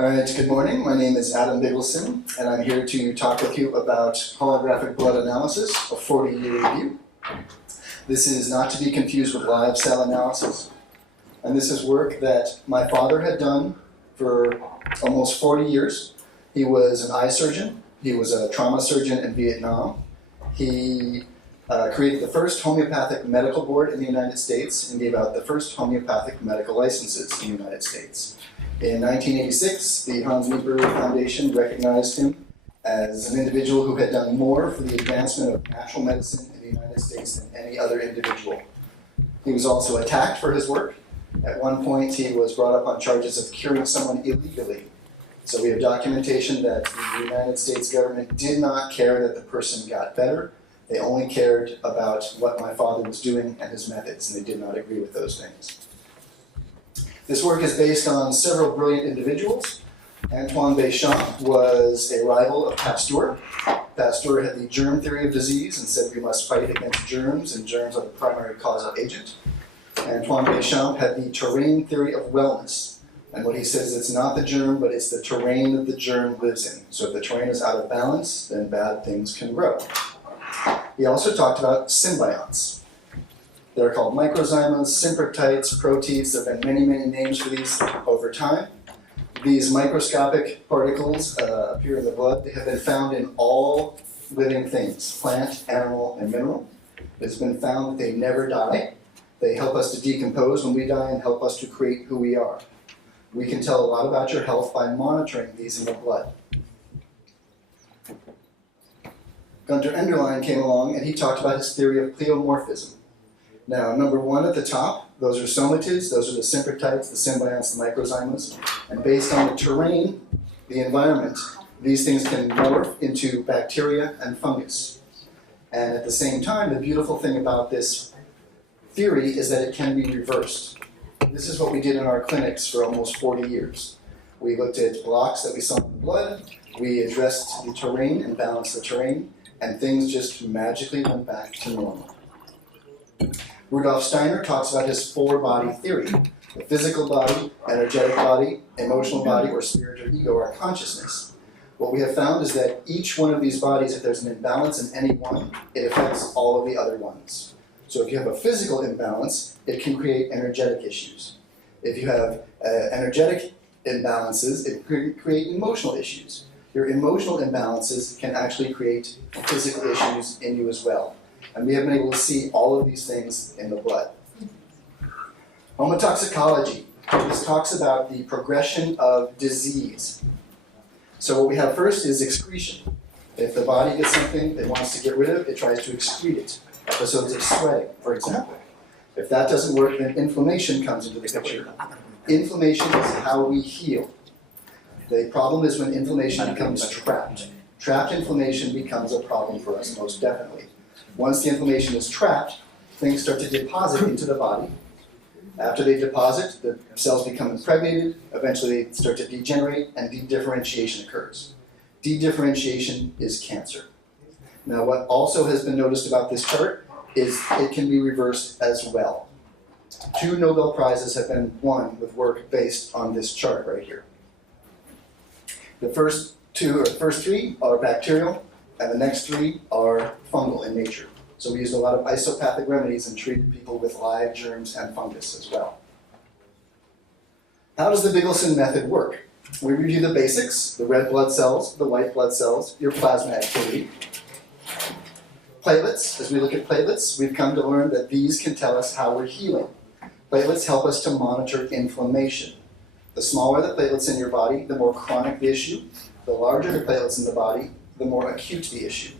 All right, good morning. My name is Adam Bigelsen, and I'm here to talk with you about holographic blood analysis, a 40-year review. This is not to be confused with live cell analysis, and this is work that my father had done for almost 40 years. He was an eye surgeon. He was a trauma surgeon in Vietnam. He created the first homeopathic medical board in the United States and gave out the first homeopathic medical licenses in the United States. In 1986, the Hans Niebuhr Foundation recognized him as an individual who had done more for the advancement of natural medicine in the United States than any other individual. He was also attacked for his work. At one point, he was brought up on charges of curing someone illegally. So we have documentation that the United States government did not care that the person got better. They only cared about what my father was doing and his methods, and they did not agree with those things. This work is based on several brilliant individuals. Antoine Béchamp was a rival of Pasteur. Pasteur had the germ theory of disease and said we must fight against germs, and germs are the primary causal agent. Antoine Béchamp had the terrain theory of wellness. And what he says is it's not the germ, but it's the terrain that the germ lives in. So if the terrain is out of balance, then bad things can grow. He also talked about symbionts. They're called microzymas, symprectites, proteates. There have been many, many names for these over time. These microscopic particles appear in the blood. They have been found in all living things, plant, animal, and mineral. It's been found that they never die. They help us to decompose when we die and help us to create who we are. We can tell a lot about your health by monitoring these in the blood. Gunther Enderlein came along and he talked about his theory of pleomorphism. Now, number one at the top, those are somatids, those are the symprectites, the symbionts, the microzymas. And based on the terrain, the environment, these things can morph into bacteria and fungus. And at the same time, the beautiful thing about this theory is that it can be reversed. This is what we did in our clinics for almost 40 years. We looked at blocks that we saw in the blood, we addressed the terrain and balanced the terrain, and things just magically went back to normal. Rudolf Steiner talks about his four-body theory. The physical body, energetic body, emotional body, or spirit or ego are consciousness. What we have found is that each one of these bodies, if there's an imbalance in any one, it affects all of the other ones. So if you have a physical imbalance, it can create energetic issues. If you have energetic imbalances, it can create emotional issues. Your emotional imbalances can actually create physical issues in you as well. And we have been able to see all of these things in the blood. Homotoxicology. This talks about the progression of disease. So what we have first is excretion. If the body gets something it wants to get rid of, it tries to excrete it. Episodes of sweating, for example. If that doesn't work, then inflammation comes into the picture. Inflammation is how we heal. The problem is when inflammation becomes trapped. Trapped inflammation becomes a problem for us, most definitely. Once the inflammation is trapped, things start to deposit into the body. After they deposit, the cells become impregnated, eventually they start to degenerate, and dedifferentiation occurs. Dedifferentiation is cancer. Now, what also has been noticed about this chart is it can be reversed as well. 2 Nobel Prizes have been won with work based on this chart right here. The first 3 are bacterial, and the next 3 are fungal in nature. So we used a lot of isopathic remedies and treated people with live germs and fungus as well. How does the Bigelsen method work? We review the basics, the red blood cells, the white blood cells, your plasma activity. Platelets, as we look at platelets, we've come to learn that these can tell us how we're healing. Platelets help us to monitor inflammation. The smaller the platelets in your body, the more chronic the issue. The larger the platelets in the body, the more acute the issue.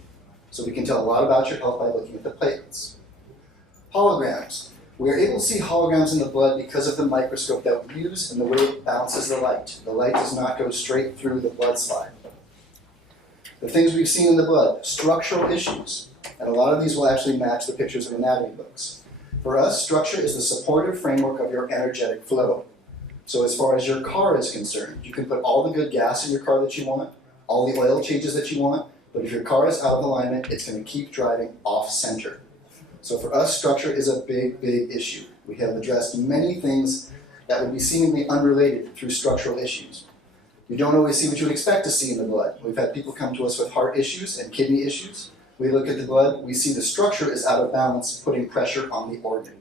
So we can tell a lot about your health by looking at the platelets. Holograms. We are able to see holograms in the blood because of the microscope that we use and the way it bounces the light. The light does not go straight through the blood slide. The things we've seen in the blood, structural issues, and a lot of these will actually match the pictures of anatomy books. For us, structure is the supportive framework of your energetic flow. So as far as your car is concerned, you can put all the good gas in your car that you want, all the oil changes that you want, but if your car is out of alignment, it's going to keep driving off-center. So for us, structure is a big, big issue. We have addressed many things that would be seemingly unrelated through structural issues. You don't always see what you would expect to see in the blood. We've had people come to us with heart issues and kidney issues. We look at the blood, we see the structure is out of balance, putting pressure on the organ.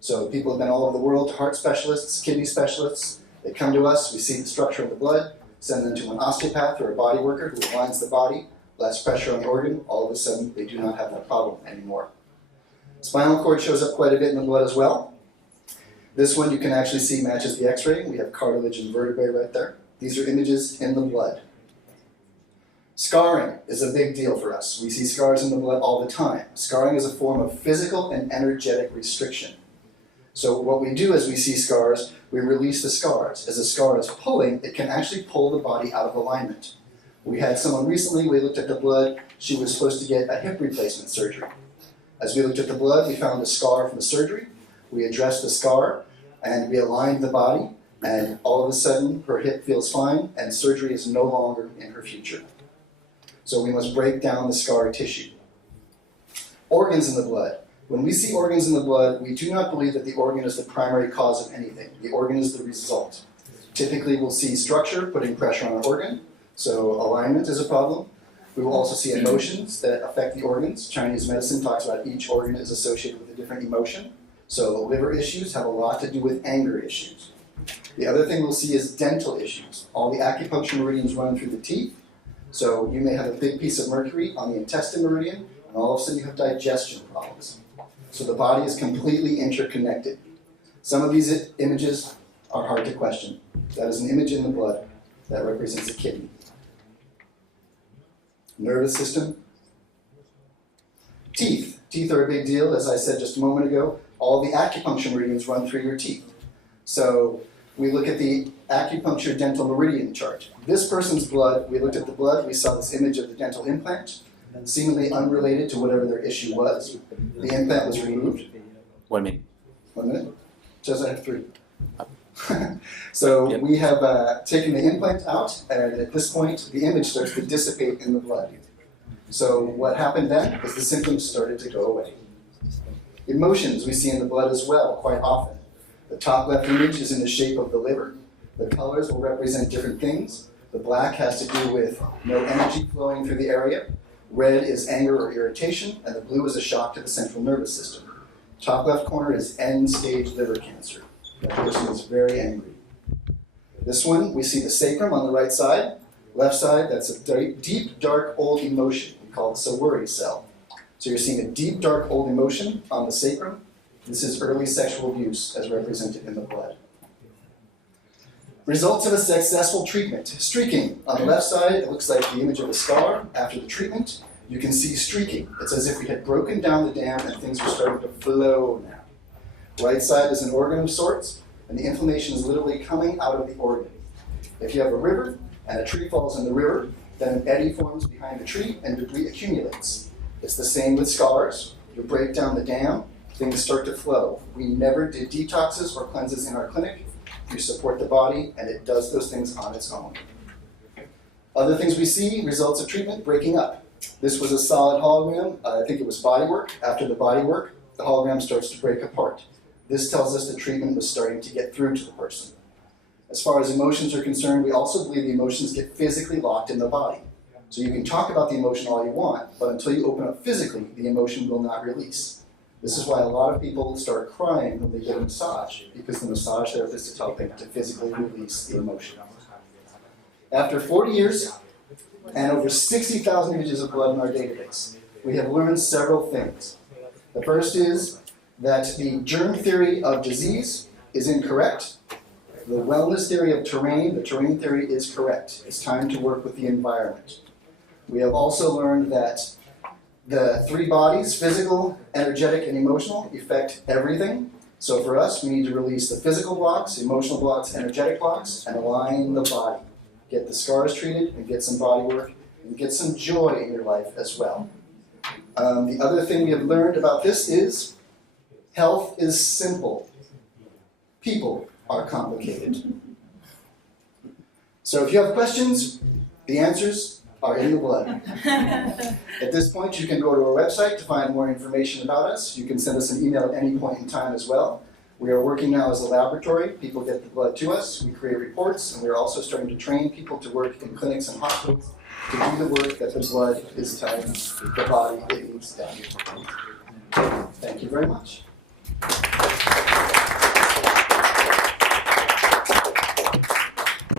So people have been all over the world to heart specialists, kidney specialists. They come to us, we see the structure of the blood, send them to an osteopath or a body worker who aligns the body, less pressure on the organ. All of a sudden, they do not have that problem anymore. Spinal cord shows up quite a bit in the blood as well. This one you can actually see matches the x-ray. We have cartilage and vertebrae right there. These are images in the blood. Scarring is a big deal for us. We see scars in the blood all the time. Scarring is a form of physical and energetic restriction. So what we do as we see scars, we release the scars. As a scar is pulling, it can actually pull the body out of alignment. We had someone recently, we looked at the blood, she was supposed to get a hip replacement surgery. As we looked at the blood, we found a scar from the surgery. We addressed the scar, and we aligned the body, and all of a sudden, her hip feels fine, and surgery is no longer in her future. So we must break down the scar tissue. Organs in the blood. When we see organs in the blood, we do not believe that the organ is the primary cause of anything. The organ is the result. Typically, we'll see structure putting pressure on an organ, so alignment is a problem. We will also see emotions that affect the organs. Chinese medicine talks about each organ is associated with a different emotion. So liver issues have a lot to do with anger issues. The other thing we'll see is dental issues. All the acupuncture meridians run through the teeth. So you may have a big piece of mercury on the intestine meridian, and all of a sudden you have digestion problems. So the body is completely interconnected. Some of these images are hard to question. That is an image in the blood that represents a kidney. Nervous system. Teeth. Teeth are a big deal. As I said just a moment ago, all the acupuncture meridians run through your teeth. So we look at the acupuncture dental meridian chart. This person's blood, we looked at the blood, we saw this image of the dental implant, seemingly unrelated to whatever their issue was. The implant was removed. 1 minute. 1 minute? Just I have 3. So Yep. we have taken the implant out, and at this point, the image starts to dissipate in the blood. So what happened then is the symptoms started to go away. Emotions we see in the blood as well, quite often. The top left image is in the shape of the liver. The colors will represent different things. The black has to do with no energy flowing through the area. Red is anger or irritation, and the blue is a shock to the central nervous system. Top left corner is end-stage liver cancer. That person is very angry. This one, we see the sacrum on the right side. Left side, that's a deep, dark, old emotion. We call this a worry cell. So you're seeing a deep, dark, old emotion on the sacrum. This is early sexual abuse as represented in the blood. Results of a successful treatment. Streaking. On the left side, it looks like the image of a scar. After the treatment, you can see streaking. It's as if we had broken down the dam and things were starting to flow now. Right side is an organ of sorts, and the inflammation is literally coming out of the organ. If you have a river and a tree falls in the river, then an eddy forms behind the tree and debris accumulates. It's the same with scars. You break down the dam, things start to flow. We never did detoxes or cleanses in our clinic. You support the body, and it does those things on its own. Other things we see, results of treatment, breaking up. This was a solid hologram. I think it was body work. After the body work, the hologram starts to break apart. This tells us the treatment was starting to get through to the person. As far as emotions are concerned, we also believe the emotions get physically locked in the body. So you can talk about the emotion all you want, but until you open up physically, the emotion will not release. This is why a lot of people start crying when they get a massage, because the massage therapist is helping to physically release the emotion. After 40 years and over 60,000 images of blood in our database, we have learned several things. The first is that the germ theory of disease is incorrect. The wellness theory of terrain, the terrain theory is correct. It's time to work with the environment. We have also learned that the 3 bodies, physical, energetic, and emotional, affect everything. So for us, we need to release the physical blocks, emotional blocks, energetic blocks, and align the body. Get the scars treated, and get some body work, and get some joy in your life as well. The other thing we have learned about this is health is simple. People are complicated. So if you have questions, the answers are in the blood. At this point, you can go to our website to find more information about us. You can send us an email at any point in time as well. We are working now as a laboratory. People get the blood to us, we create reports, and we're also starting to train people to work in clinics and hospitals to do the work that the blood is telling the body it needs done. Thank you very much.